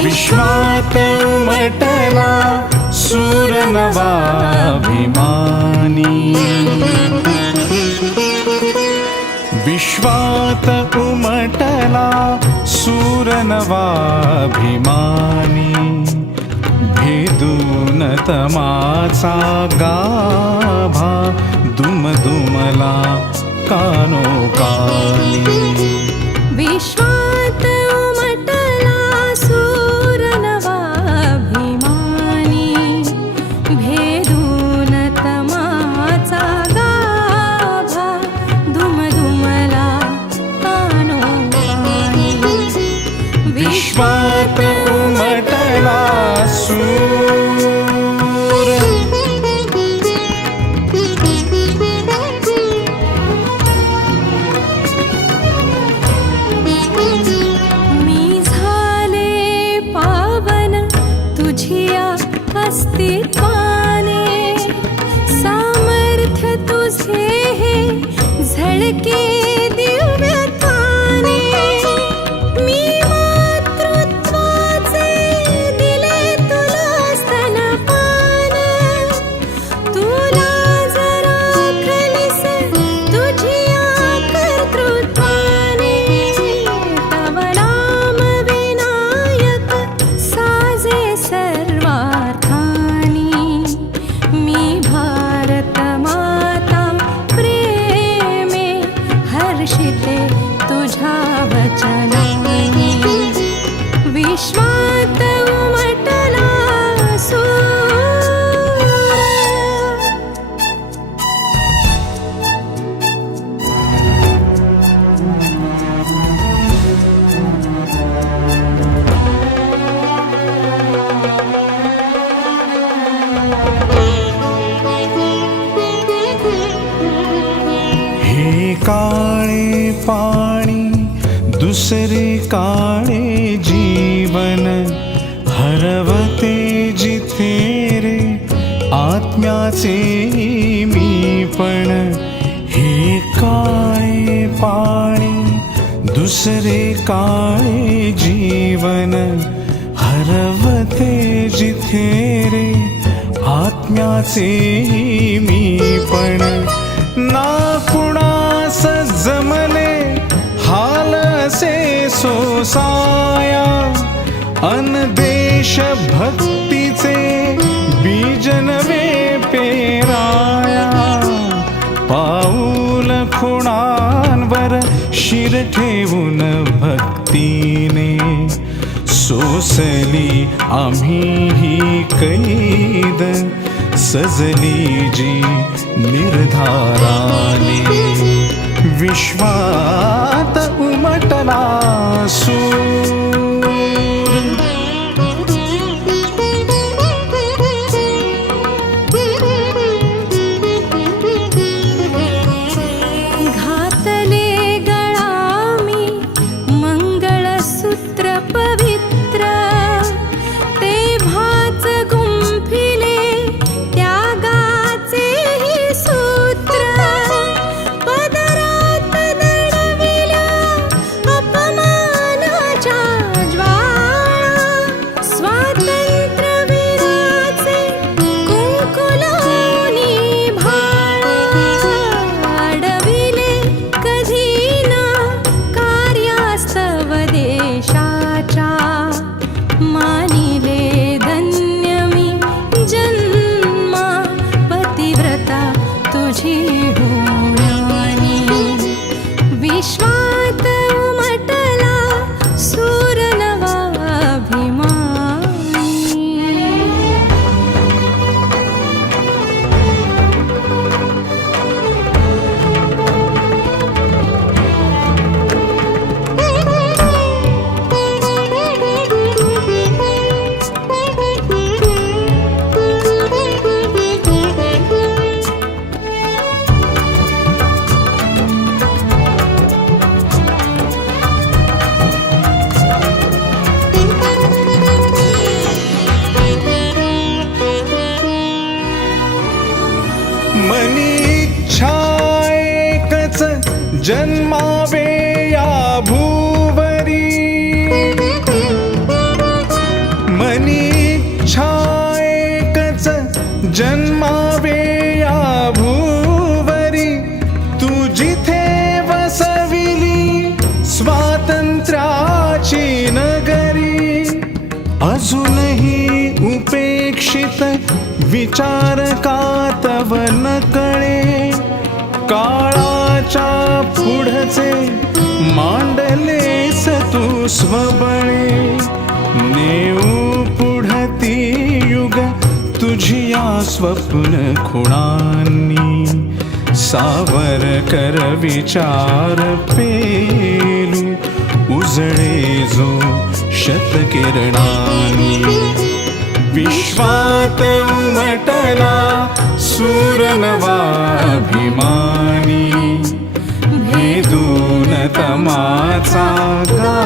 विश्वात उमटला सूर नवाभिमानी, विश्वात उमटला सूर नवाभिमानी, भेदून तमाचा गाभा दुमदुमला कानोकानी. विश्वात उमटला सूर नवाभिमानी, भेदून तमाचा गाभा दुमदुमला कानोकानी. विश्वात उमटला सूर. मी झाले पावन तुझिया अस्तित्वाने, सामर्थ्य तुझे हे झळके दिव्यत्वाने. मी मातृत्वाचे दिले तुला स्तनपान, तुला जरा खलीस तुझिया कर्तृत्वाने. तव नाम विनायक साजे सर्वार्थानी, मी भारत माता प्रेमे हर्षिते तुझ्या वचनानी. विश्वात उमटला सूर. हे काळे पाणी दुसरे काळे जीवन, हरवते जिथे रे आत्म्याचे मीपण. हे काळे पाणी दुसरे काळे जीवन, हरवते जिथे रे आत्म्याचे मीपण. ना कुणास जमले हाल असे सोसाया, अनदेश भक्तीचे बीज नवे पेराया. पाऊल खुणांवर शिर ठेवून भक्तीने, सोसली आम्ही ही कैद सजली जी निर्धाराने. विश्वात उमटला सूर. घातले गळा मी मंगळसूत्र पवित्र, तेव्हाच गुंफिले त्यागाचे ही सूत्र. पदरात दडविल्या अपमानाच्या ज्वाळा, स्वातंत्र्यवीराचे कुंकू लावूनी भाळा. अडविले कधी ना कार्यास्तव देशाच्या, मानिले धन्य मी जन्मा पतिव्रता तुझी होण्यानी. विश्वात उमटला सूर नवाभिमानी. जन्मावे या भूवरी मनीच्छा एकच जन्मावे या भूवरी तू जिथे वसविली स्वातंत्र्याची नगरी अजूनही उपेक्षित विचार का तव न कळे काळाच्या पुढचे मांडलेस तू स्वबळे नेऊ पुढती युग तुझिया स्वप्न खुणांनी सावर कर विचार पेलू उजळे जो शतकिरणांनी विश्वात उमटला सूर नवाभिमानी भेदून तमाचा गा